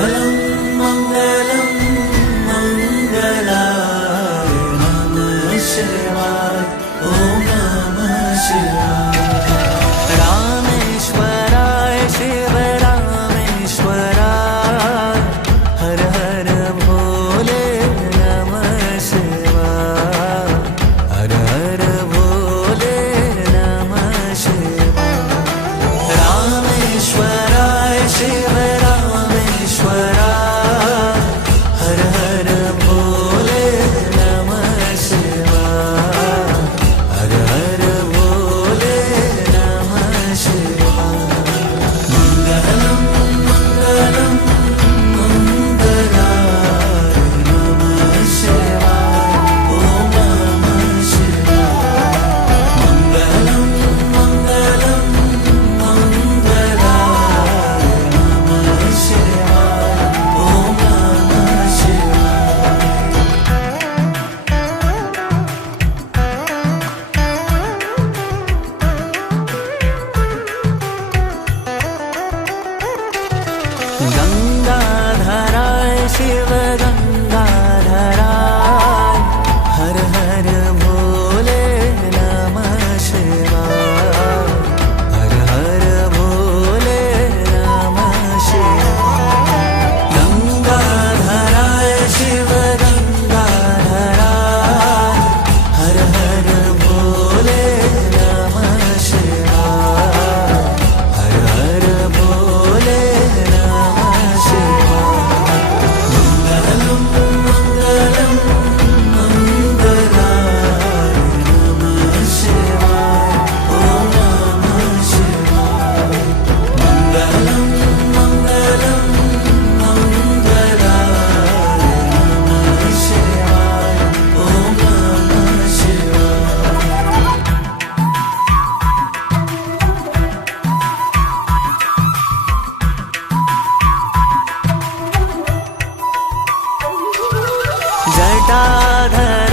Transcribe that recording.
मंगलम मंगलम मंगलाय नमः शिवाय। ओम नमः शिवाय। रामेश्वराय शिव रामेश्वराय हर हर भोले नमः शिवाय। हर हर भोले नमः शिवाय। रामेश्वराय शिव रामेश्वराय हर हर भोले नमः शिवाय। हर हर भोले नमः शिवाय। मंगलम मंगलम मंगलाय नमः शिवाय। ओम नमः शिवाय। मंगलम मंगलम मंगलाय नमः शिवाय। ओम नमः शिवाय। गंगाधराय शिव गंगाधराय हर हर भोले नमः शिवाय। हर हर भोले नमः शिवाय। गंगाधराय शिव गंगाधराय हर हर भोले नमः शिवाय। हर हर भोले नमः शिवाय। मंगलम मंगलम मंगलाय नमः शिवाय। ओम नमः शिवाय। मंगलम मंगलम मंगलाय नमः शिवाय। ओम नमः शिवाय। जटाधर